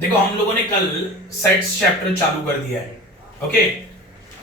देखो हम लोगों ने कल सेट्स चैप्टर चालू कर दिया है। Okay,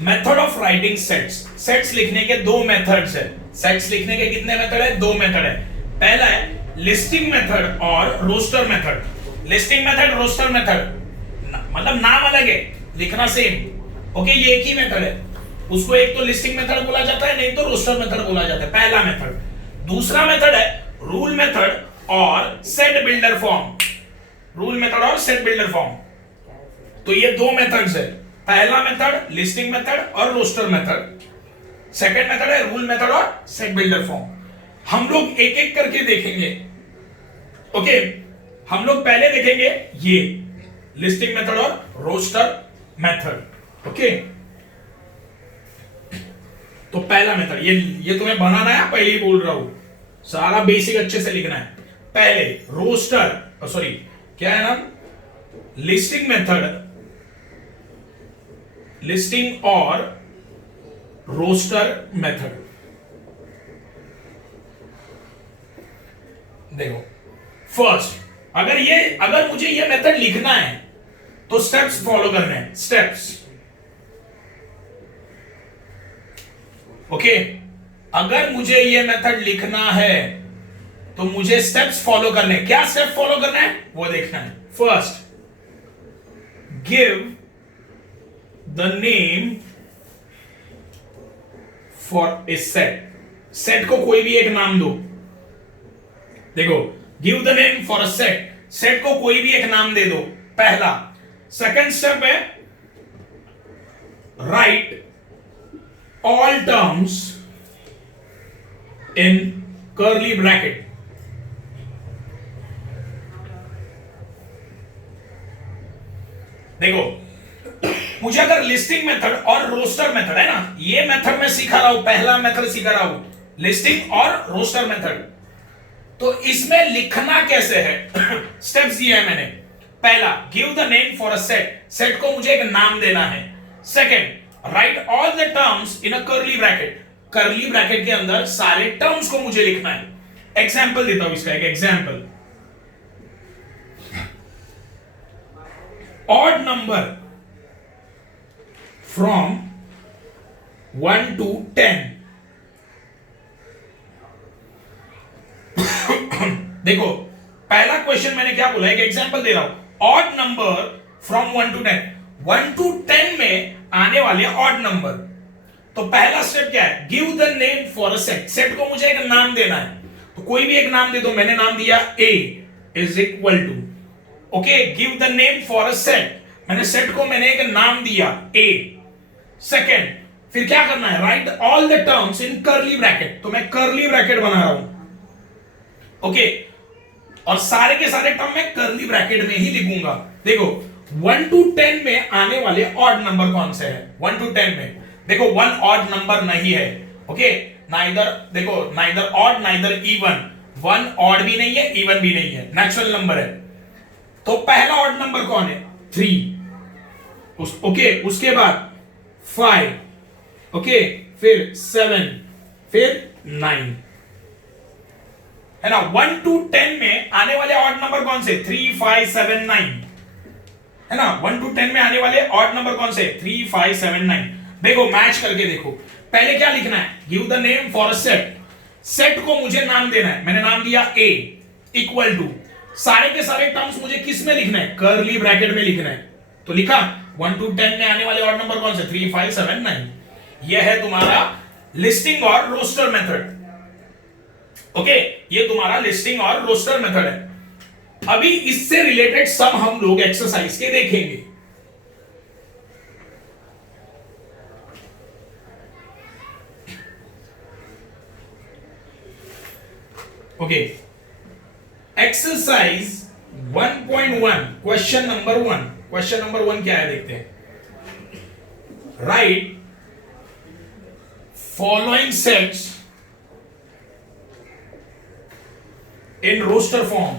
method of writing sets. Sets लिखने के दो मेथड्स है। सेट्स लिखने के कितने मेथड है? दो मेथड है। पहला है लिस्टिंग मेथड और roster method. Listing method, roster method मतलब नाम अलग है, लिखना सेम। ओके, ये एक ही मेथड है। उसको एक तो लिस्टिंग मेथड बोला जाता है, नहीं तो रोस्टर मेथड बोला जाता है, पहला मेथड। दूसरा मेथड है रूल मेथड और set builder form. Rule method और सेट बिल्डर फॉर्म, तो ये दो मेथड्स है। पहला मेथड लिस्टिंग मेथड और रोस्टर मेथड, सेकंड मेथड है रूल मेथड और सेट बिल्डर फॉर्म। हम लोग एक एक करके देखेंगे। ओके, हम लोग पहले देखेंगे ये लिस्टिंग मेथड और रोस्टर मेथड। ओके, तो पहला मेथड ये तुम्हें बनाना है, पहले ही बोल रहा हूं, सारा बेसिक अच्छे से लिखना है। पहले रोस्टर, सॉरी क्या है नाम, लिस्टिंग मेथड, लिस्टिंग और रोस्टर मेथड। देखो फर्स्ट, अगर मुझे ये मेथड लिखना है तो स्टेप्स फॉलो करने हैं, स्टेप्स। ओके, अगर मुझे ये मेथड लिखना है तो मुझे स्टेप्स फॉलो करने। क्या स्टेप फॉलो करना है वो देखना है। First, give the name for a set. Set को कोई भी एक नाम दो। देखो, give the name for a set, set को कोई भी एक नाम दे दो, पहला। सेकंड स्टेप है right all terms in curly bracket. देखो, मुझे अगर लिस्टिंग मेथड और रोस्टर मेथड है ना, ये मेथड मैं सिखा रहा हूं, पहला मेथड सिखा रहा हूं, लिस्टिंग और रोस्टर मेथड, तो इसमें लिखना कैसे है स्टेप्स दिए हैं मैंने। पहला, give the name for a set, set को मुझे एक नाम देना है। Second, right all the terms in a curly bracket, curly bracket के अंदर सारे टर्म्स को मुझे लिखना है। एग्जांपल देता हूं, इसका एक example. Odd number from 1 to 10। देखो, पहला क्वेश्चन मैंने क्या बोला, एक एग्जांपल दे रहा हूं। Odd number from 1 to 10, 1 to 10 में आने वाले ऑड नंबर। तो पहला स्टेप क्या है, give the name for a set, set को मुझे एक नाम देना है, तो कोई भी एक नाम दे दो। मैंने नाम दिया a is equal to, okay, give the name for a set, मैंने सेट को मैंने एक नाम दिया a। सेकेंड, फिर क्या करना है, right all the terms in curly bracket, तो मैं कर्ली ब्रैकेट बना रहा हूं। ओके, और सारे के सारे टर्म मैं कर्ली ब्रैकेट में ही लिखूंगा। देखो 1 to 10 में आने वाले ऑड नंबर कौन से हैं? 1 to 10 में देखो 1 ऑड नंबर नहीं है। ओके, नाइदर, देखो neither odd neither even, 1 odd भी नहीं है, इवन भी नहीं है, नेचुरल नंबर है। तो पहला ऑड नंबर कौन है? 3। ओके, उसके बाद 5, ओके, फिर 7, फिर 9, है ना। 1 to 10 में आने वाले ऑड नंबर कौन से? 3, 5, 7, 9, है ना। 1 to 10 में आने वाले ऑड नंबर कौन से? 3, 5, 7, 9। देखो मैच करके देखो, पहले क्या लिखना है, give the name for a set, set को मुझे नाम देना है, मैंने नाम दिया a इक्वल टू, सारे के सारे टर्म्स मुझे किस में लिखना है? कर्ली ब्रैकेट में लिखना है। तो लिखा 1 to 10 में आने वाले ऑड नंबर कौन से? 3, 5, 7, 9। यह है तुम्हारा लिस्टिंग और रोस्टर मेथड। ओके, ये तुम्हारा लिस्टिंग और रोस्टर मेथड है। अभी इससे रिलेटेड सब हम लोग एक्सरसाइज के देखेंगे। Okay, exercise 1.1 question number 1। Question number 1 क्या है देखते हैं। Write following sets in roster form.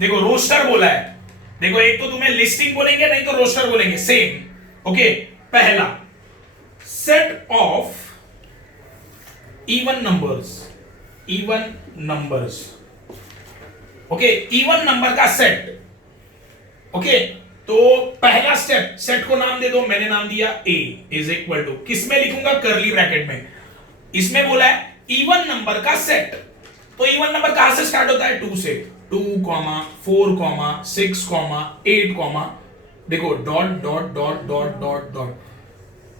देखो रोस्टर बोला है, देखो एक तो तुम्हें लिस्टिंग बोलेंगे, नहीं तो रोस्टर बोलेंगे, सेम। ओके, पहला set of even numbers, even numbers, okay, even number का सेट। ओके, तो पहला स्टेप, सेट को नाम दे दो, मैंने नाम दिया a इज इक्वल टू, किसमें लिखूंगा, कर्ली ब्रैकेट में। इसमें बोला है इवन नंबर का सेट, तो इवन नंबर कहां से स्टार्ट होता है, 2 से। 2, 4, 6, 8, देखो dot dot dot dot dot dot,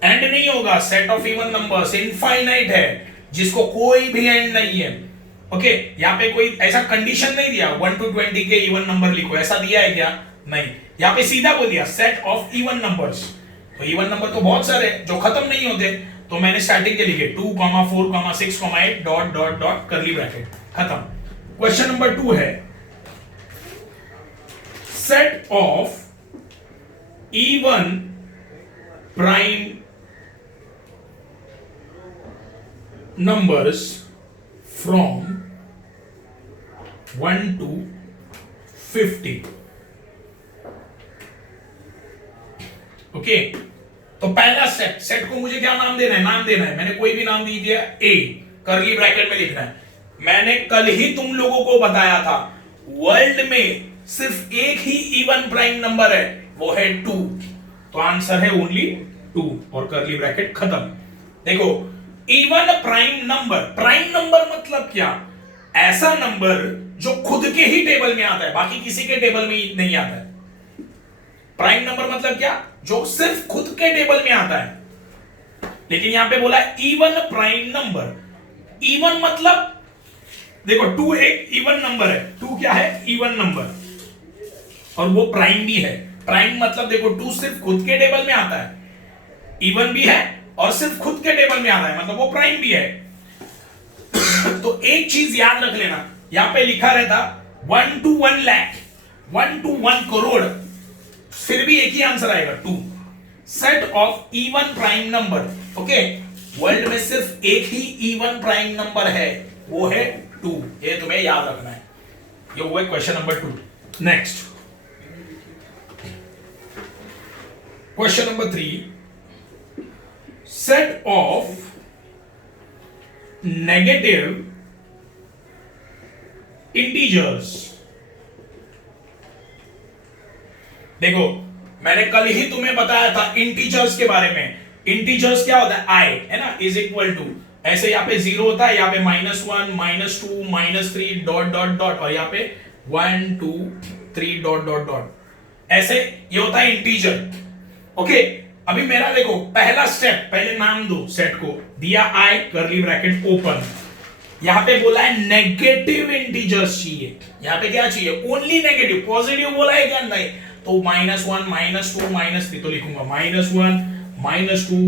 and नहीं होगा। Set of even numbers infinite है, जिसको कोई भी एंड नहीं है। ओके, यहाँ पे कोई ऐसा कंडीशन नहीं दिया 1 to 20 के इवन नंबर लिखो, ऐसा दिया है क्या, नहीं। यहाँ पे सीधा बोल दिया सेट ऑफ इवन नंबर्स। तो इवन नंबर तो बहुत सारे जो खत्म नहीं होते, तो मैंने स्टार्टिंग के लिखे 2, 4, 6, 8 dot dot dot curly bracket, खत्म। क्वेश्चन नंबर 2 है set of even prime numbers from 1 to 50। Okay, तो पहला सेट, सेट को मुझे क्या नाम देना है, नाम देना है, मैंने कोई भी नाम दे दिया, ए, कर्ली ब्रैकेट में लिखना है। मैंने कल ही तुम लोगों को बताया था वर्ल्ड में सिर्फ एक ही इवन प्राइम नंबर है, वो है 2, तो आंसर है ओनली 2 और कर्ली ब्रैकेट खत्म। देखो, even prime number, prime number मतलब क्या, ऐसा नंबर जो खुद के ही टेबल में आता है, बाकी किसी के टेबल में नहीं आता है। प्राइम नंबर मतलब क्या, जो सिर्फ खुद के टेबल में आता है। लेकिन यहां पे बोला है इवन प्राइम नंबर। इवन मतलब देखो 2 एक इवन नंबर है, 2 क्या है, इवन नंबर, और वो प्राइम भी है। प्राइम मतलब देखो 2 सिर्फ खुद के टेबल में आता है, इवन भी है और सिर्फ खुद के टेबल में आ रहा है, मतलब वो प्राइम भी है। तो एक चीज याद रख लेना, यहां पे लिखा रहता 1 to 1 लाख, 1 to 1 करोड़, फिर भी एक ही आंसर आएगा 2। Set of even prime number, okay, world में सिर्फ एक ही इवन प्राइम नंबर है, वो है 2, ये तुम्हें याद रखना है। ये हुआ question number 2। Next question number 3, set of negative integers। देखो, मैंने कल ही तुम्हें बताया था इंटीजर्स के बारे में। इंटीजर्स क्या होता है, आई है ना, इज इक्वल टू, ऐसे यहाँ पे 0 होता है, यहाँ पे -1, -2, -3 डॉट डॉट डॉट, और यहाँ पे 1, 2, 3 डॉट डॉट डॉट, ऐसे ये होता है इंटीजर। ओके, अभी मेरा देखो पहला स्टेप, पहले नाम दो सेट को, दिया आई, कर्ली ब्रैकेट ओपन। यहां पे बोला है नेगेटिव इंटीजर्स चाहिए, यहां पे क्या चाहिए, ओनली नेगेटिव। पॉजिटिव बोला है क्या, नहीं, तो -1, -2, -3 तो लिखूंगा -1, -2,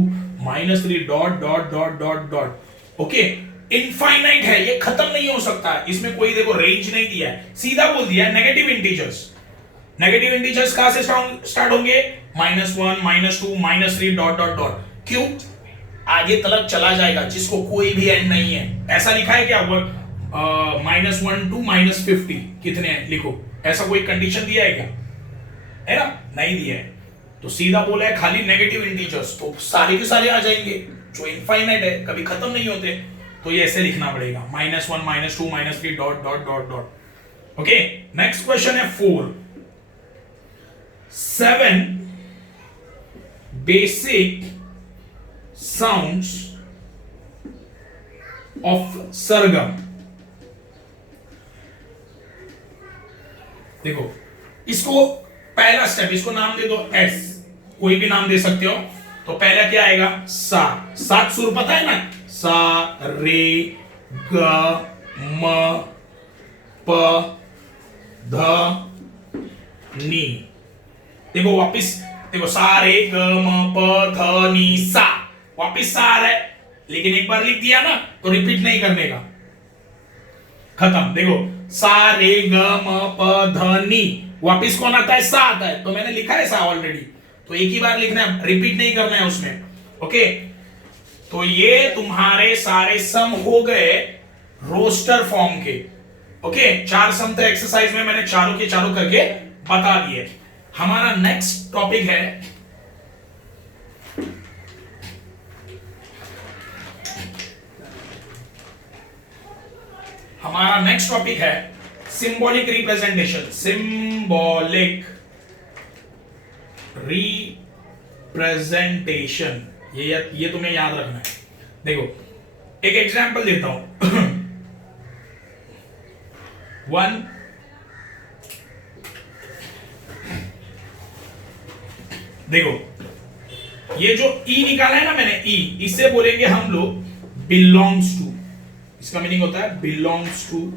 -3 dot dot dot dot dot. Okay, infinite है, ये खत्म नहीं हो सकता, इसमें कोई देखो रेंज नहीं दिया है, सीधा बोल दिया नेगेटिव इंटीजर्स। नेगेटिव इंटीजर्स कहां से स्टार्ट होंगे, -1, -2, -3 डॉट डॉट डॉट, क्यों, आगे तलक चला जाएगा, जिसको कोई भी एंड नहीं है। ऐसा लिखा है क्या, -1 to -50 कितने हैं लिखो, ऐसा कोई कंडीशन दिया है क्या, है ना, नहीं दिया है। तो सीधा बोला है खाली नेगेटिव इंटीजर्स, तो सारे के सारे आ जाएंगे, जो इनफाइनाइट है, कभी खत्म नहीं होते, तो ये ऐसे लिखना पड़ेगा, -1, -2, -3 dot dot dot dot. Okay, next question है 4, 7 basic sounds of सरगम। देखो, इसको पहला स्टेप, इसको नाम दे दो एस, कोई भी नाम दे सकते हो। तो पहला क्या आएगा, सा, 7 सुर पता है ना, सा, रे, ग, म, प, ध, नी। देखो वापिस, देखो सा, रे, ग, म, प, ध, नी, सा, वापिस सा आ रहा है, लेकिन एक बार लिख दिया ना तो रिपीट नहीं करने का, खत्म। देखो सा, रे, ग, म, प, ध, नी, वापिस कौन आता है, सा आता है, तो मैंने लिखा है सा ऑलरेडी, तो एक ही बार लिखना है, रिपीट नहीं करना है उसमें। ओके, तो ये तुम्हारे सारे सम हो गए रोस्टर फॉर्म के। ओके, 4 सम थे एक्सरसाइज में, मैंने चारों के चारों करके बता दिए। हमारा नेक्स्ट टॉपिक है सिंबॉलिक रिप्रेजेंटेशन, सिंबॉलिक रिप्रेजेंटेशन, ये तुम्हें याद रखना है। देखो एक एग्जांपल देता हूं। वन, देखो ये जो ई निकाला है ना मैंने, ई, इससे बोलेंगे हम लोग बिलोंग्स टू। इसका मीनिंग होता है बिलोंग्स टू,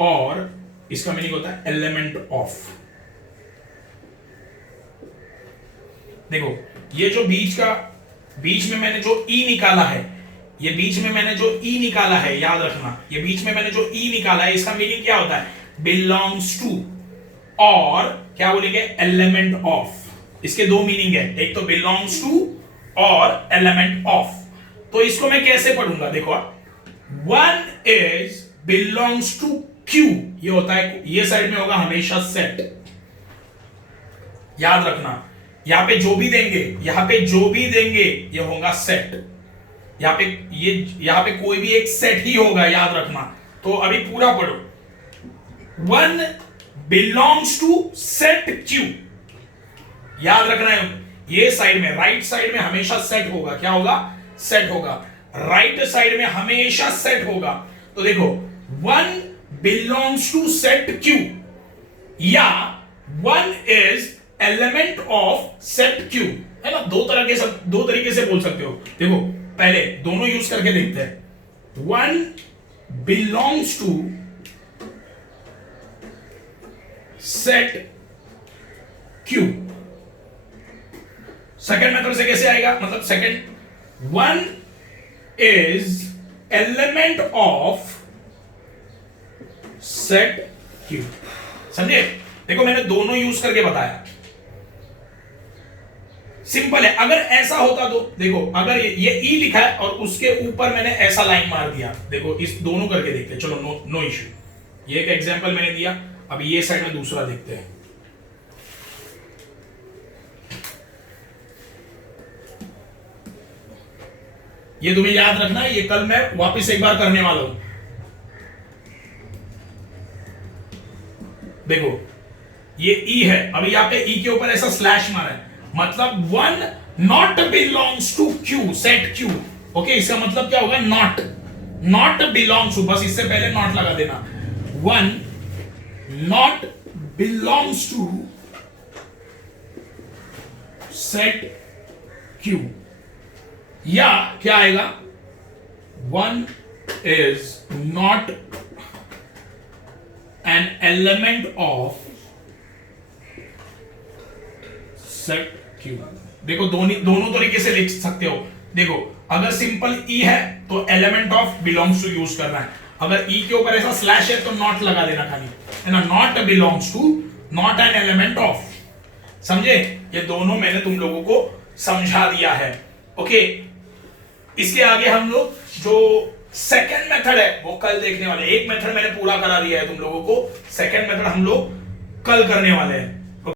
और इसका मीनिंग होता है एलिमेंट ऑफ। देखो ये जो बीच में मैंने जो ई निकाला है, ये बीच में मैंने जो ई निकाला है, याद रखना, ये बीच में मैंने जो ई निकाला है, इसका मीनिंग क्या होता है? बिलोंग्स टू, और क्या बोलेंगे? Element of. इसके दो मीनिंग है, एक तो बिलोंग्स टू और एलिमेंट ऑफ। तो इसको मैं कैसे पढ़ूंगा? देखो, one is belongs to Q, ये होता है, ये साइड में होगा हमेशा सेट। याद रखना, यहां पे जो भी देंगे ये होगा सेट। यहां पे कोई भी एक सेट ही होगा, याद रखना। तो अभी पूरा पढ़ो, one belongs to set Q. याद रखना है, ये साइड में, राइट साइड में हमेशा सेट होगा। क्या होगा? सेट होगा। राइट साइड में हमेशा सेट होगा। तो देखो, one belongs to set Q, या one is element of set Q, है ना? दो तरीके से बोल सकते हो। देखो पहले दोनों यूज करके देखते हैं। One belongs to set Q, second method से कैसे आएगा? मतलब second, one is element of set Q. समझे? देखो मैंने दोनों यूज करके बताया, सिंपल है। अगर ऐसा होता तो देखो, अगर ये ई लिखा है और उसके ऊपर मैंने ऐसा लाइन मार दिया, देखो इस दोनों करके देखते हैं। चलो, नो इश्यू। ये एक एग्जांपल मैंने दिया, अब ये साइड में दूसरा देखते हैं। ये तुम्हें याद रखना है, ये कल मैं वापस एक बार करने वाला हूं। देखो ये ई है, अभी यहां पे ई के ऊपर ऐसा स्लैश मारा है, मतलब one not belongs to Q, set Q. Okay, इसका मतलब क्या होगा? नॉट बिलोंग्स टू, बस इससे पहले नॉट लगा देना। One not belongs to set Q, या क्या आएगा? One is not an element of set Q. देखो दोनों तरीके से लिख सकते हो। देखो अगर सिंपल ई है तो element of belongs to use करना है, अगर ई के ऊपर ऐसा स्लैश है तो नॉट लगा देना खाली, है ना? Not belongs to, not an element of. समझे? ये दोनों मैंने तुम लोगों को समझा दिया है। ओके, इसके आगे हम लोग जो सेकेंड मेथड है वो कल देखने वाले। एक मेथड मैंने पूरा करा दिया है तुम लोगों को, सेकेंड मेथड हम लोग कल करने वाले हैं।